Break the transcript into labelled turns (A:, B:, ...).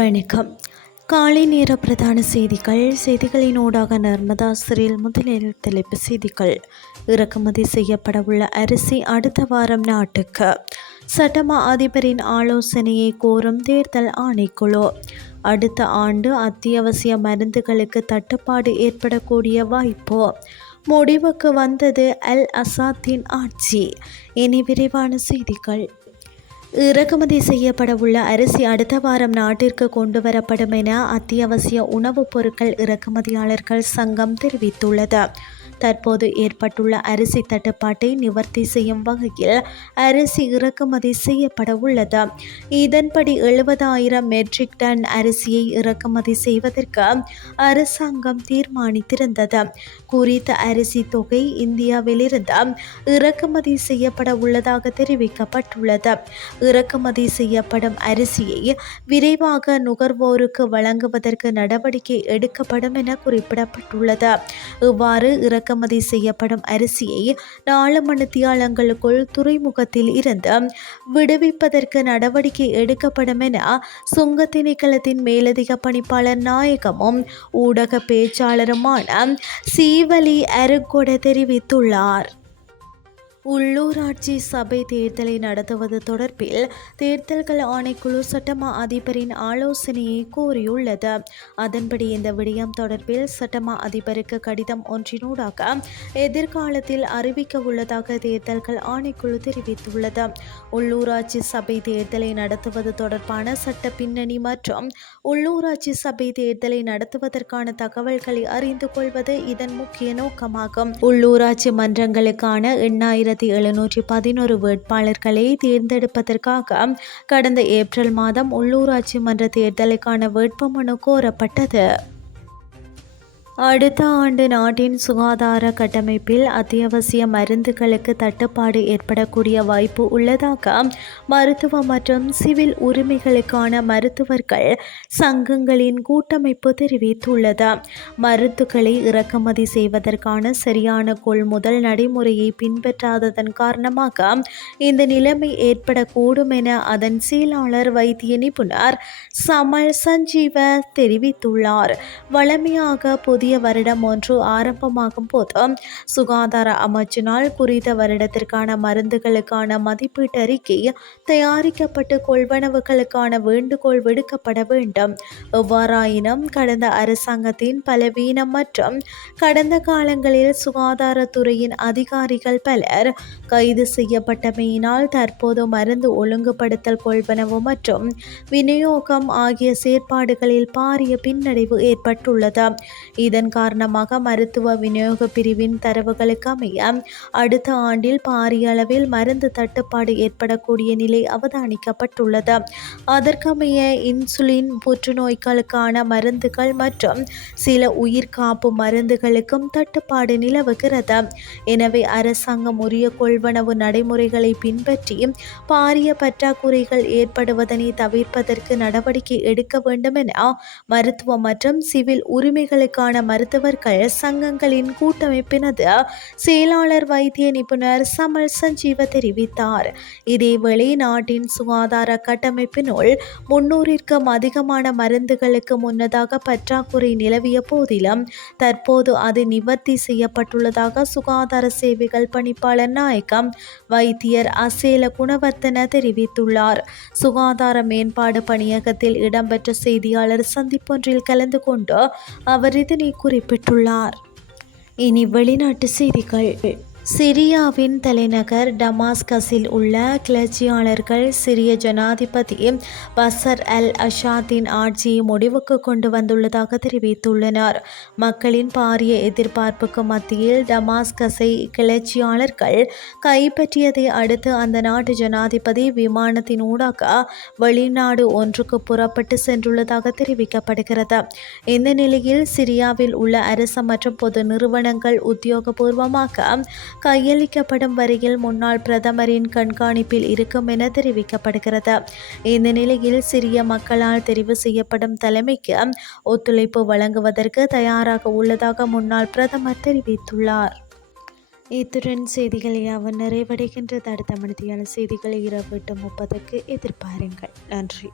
A: வணக்கம். காலை நேர பிரதான செய்திகள். செய்திகளினூடாக நர்மதா சிறில் முதலில் தலைப்பு செய்திகள். இறக்குமதி செய்யப்படவுள்ள அரிசி அடுத்த வாரம் நாட்டுக்கு. சட்டமா அதிபரின் ஆலோசனையை கோரும் தேர்தல் ஆணைக்குழு. அடுத்த ஆண்டு அத்தியாவசிய மருந்துகளுக்கு தட்டுப்பாடு ஏற்படக்கூடிய வாய்ப்பு. முடிவுக்கு வந்தது அல் அசாத்தின் ஆட்சி. இனி விரிவான செய்திகள். இறக்குமதி செய்யப்பட உள்ள அரிசி அடுத்த வாரம் நாட்டிற்கு கொண்டு வரப்படும் என அத்தியாவசிய உணவுப் பொருட்கள் இறக்குமதியாளர்கள் சங்கம் தெரிவித்துள்ளது. தற்போது ஏற்பட்டுள்ள அரிசி தட்டுப்பாட்டை நிவர்த்தி செய்யும் வகையில் அரிசி இறக்குமதி செய்யப்பட உள்ளது. இதன்படி எழுபதாயிரம் மெட்ரிக் டன் அரிசியை இறக்குமதி செய்வதற்கு அரசாங்கம் தீர்மானித்திருந்தது. குறித்த அரிசி தொகை இந்தியாவிலிருந்து இறக்குமதி செய்யப்பட உள்ளதாக தெரிவிக்கப்பட்டுள்ளது. இறக்குமதி செய்யப்படும் அரிசியை விரைவாக நுகர்வோருக்கு வழங்குவதற்கு நடவடிக்கை எடுக்கப்படும் என குறிப்பிடப்பட்டுள்ளது. இவ்வாறு இறக்குமதி செய்யப்படும் அரிசியை நாலு மணித்தியாலங்களுக்குள் துறைமுகத்தில் இருந்து விடுவிப்பதற்கு நடவடிக்கை எடுக்கப்படும் என சுங்க திணைக்களத்தின் மேலதிக பணிப்பாளர் நாயகமும் ஊடக பேச்சாளருமான சீவலி அருகொட தெரிவித்துள்ளார். உள்ளூராட்சி சபை தேர்தலை நடத்துவது தொடர்பில் தேர்தல்கள் ஆணைக்குழு சட்டமா அதிபரின் ஆலோசனையை கோரியுள்ளது. அதன்படி இந்த விடயம் தொடர்பில் சட்டமா அதிபருக்கு கடிதம் ஒன்றினூடாக எதிர்காலத்தில் அறிவிக்க உள்ளதாக தேர்தல்கள் ஆணைக்குழு தெரிவித்துள்ளது. உள்ளூராட்சி சபை தேர்தலை நடத்துவது தொடர்பான சட்ட பின்னணி மற்றும் உள்ளூராட்சி சபை தேர்தலை நடத்துவதற்கான தகவல்களை அறிந்து கொள்வது இதன் முக்கிய நோக்கமாகும். உள்ளூராட்சி மன்றங்களுக்கான எண்ணாயிரம் ஆயிரத்தி எழுநூற்றி பதினோரு வேட்பாளர்களை தேர்ந்தெடுப்பதற்காக கடந்த ஏப்ரல் மாதம் உள்ளூராட்சி மன்ற தேர்தலுக்கான வேட்புமனு கோரப்பட்டது. அடுத்த ஆண்டு நாட்டின் சுகாதார கட்டமைப்பில் அத்தியாவசிய மருந்துகளுக்கு தட்டுப்பாடு ஏற்படக்கூடிய வாய்ப்பு உள்ளதாக மருத்துவ மற்றும் சிவில் உரிமைகளுக்கான மருத்துவர்கள் சங்கங்களின் கூட்டமைப்பு தெரிவித்துள்ளது. மருந்துகளை இறக்குமதி செய்வதற்கான சரியான கொள்முதல் நடைமுறையை பின்பற்றாததன் காரணமாக இந்த நிலைமை ஏற்படக்கூடும் என அதன் செயலாளர் வைத்திய நிபுணர் சமல் சஞ்சீவ தெரிவித்துள்ளார். வளமையாக புதிய புதிய வருடம் ஒன்று ஆரம்பமாகும் போது சுகாதார அமைச்சினால் குறித்த வருடத்திற்கான மருந்துகளுக்கான மதிப்பீட்டு அறிக்கை தயாரிக்கப்பட்டு கொள்வனவுகளுக்கான வேண்டுகோள் விடுக்கப்பட வேண்டும். எவ்வாறாயினும் கடந்த அரசாங்கத்தின் பலவீனம் மற்றும் கடந்த காலங்களில் சுகாதாரத்துறையின் அதிகாரிகள் பலர் கைது செய்யப்பட்டமையினால் தற்போது மருந்து ஒழுங்குபடுத்தல் கொள்வனவு மற்றும் விநியோகம் ஆகிய செயற்பாடுகளில் பாரிய பின்னடைவு ஏற்பட்டுள்ளது. இதன் இதன் காரணமாக மருத்துவ விநியோக பிரிவின் தரவுகளுக்கு அமைய அடுத்த ஆண்டில் பாரிய அளவில் மருந்து தட்டுப்பாடு ஏற்படக்கூடிய நிலை அவதானிக்கப்பட்டுள்ளது. அதற்கமைய இன்சுலின் புற்றுநோய்களுக்கான மருந்துகள் மற்றும் சில உயிர்காப்பு மருந்துகளுக்கும் தட்டுப்பாடு நிலவுகிறது. எனவே அரசாங்கம் உரிய கொள்வனவு நடைமுறைகளை பின்பற்றி பாரிய பற்றாக்குறைகள் ஏற்படுவதனை தவிர்ப்பதற்கு நடவடிக்கை எடுக்க வேண்டும் என மருத்துவ மற்றும் சிவில் உரிமைகளுக்கான மருத்துவர்கள் சங்கங்களின் கூட்டமைப்பினது செயலாளர் வைத்திய நிபுணர் சமல் சஞ்சீவ தெரிவித்தார். இதேவேளை நாட்டின் சுகாதார கட்டமைப்பினுள் முன்னூறிற்கும் அதிகமான மருந்துகளுக்கு முன்னதாக பற்றாக்குறை நிலவிய போதிலும் தற்போது அது நிவர்த்தி செய்யப்பட்டுள்ளதாக சுகாதார சேவைகள் பணிப்பாளர் நாயகம் வைத்தியர் அசேல குணவர்த்தன தெரிவித்துள்ளார். சுகாதார மேம்பாடு பணியகத்தில் இடம்பெற்ற செய்தியாளர் சந்திப்பொன்றில் கலந்து கொண்டு அவர் இதனை குறிப்பிட்டுள்ளார். இனி வெளிநாட்டு செய்திகள். சிரியாவின் தலைநகர் டமாஸ்கஸில் உள்ள கிளர்ச்சியாளர்கள் சிரிய ஜனாதிபதி பசர் அல் அஷாத்தின் ஆட்சியை முடிவுக்கு கொண்டு வந்துள்ளதாக தெரிவித்துள்ளனர். மக்களின் பாரிய எதிர்பார்ப்புக்கு மத்தியில் டமாஸ்கஸை கிளர்ச்சியாளர்கள் கைப்பற்றியதை அடுத்து அந்த நாட்டு ஜனாதிபதி விமானத்தின் ஊடாக வெளிநாடு ஒன்றுக்கு புறப்பட்டு சென்றுள்ளதாக தெரிவிக்கப்படுகிறது. இந்த நிலையில் சிரியாவில் உள்ள அரசு மற்றும் பொது நிறுவனங்கள் உத்தியோகபூர்வமாக கையளிக்கப்படும் வரையில் முன்னாள் பிரதமரின் கண்காணிப்பில் இருக்கும் என தெரிவிக்கப்படுகிறது. இந்த நிலையில் சிறிய மக்களால் தெரிவு செய்யப்படும் தலைமைக்கு ஒத்துழைப்பு வழங்குவதற்கு தயாராக உள்ளதாக முன்னாள் பிரதமர் தெரிவித்துள்ளார். இத்துடன் செய்திகள் யாவும் நிறைவடைகின்றது. அடுத்த மணித்தியான செய்திகளை இரவு எட்டு முப்பதுக்கு எதிர்பாருங்கள். நன்றி.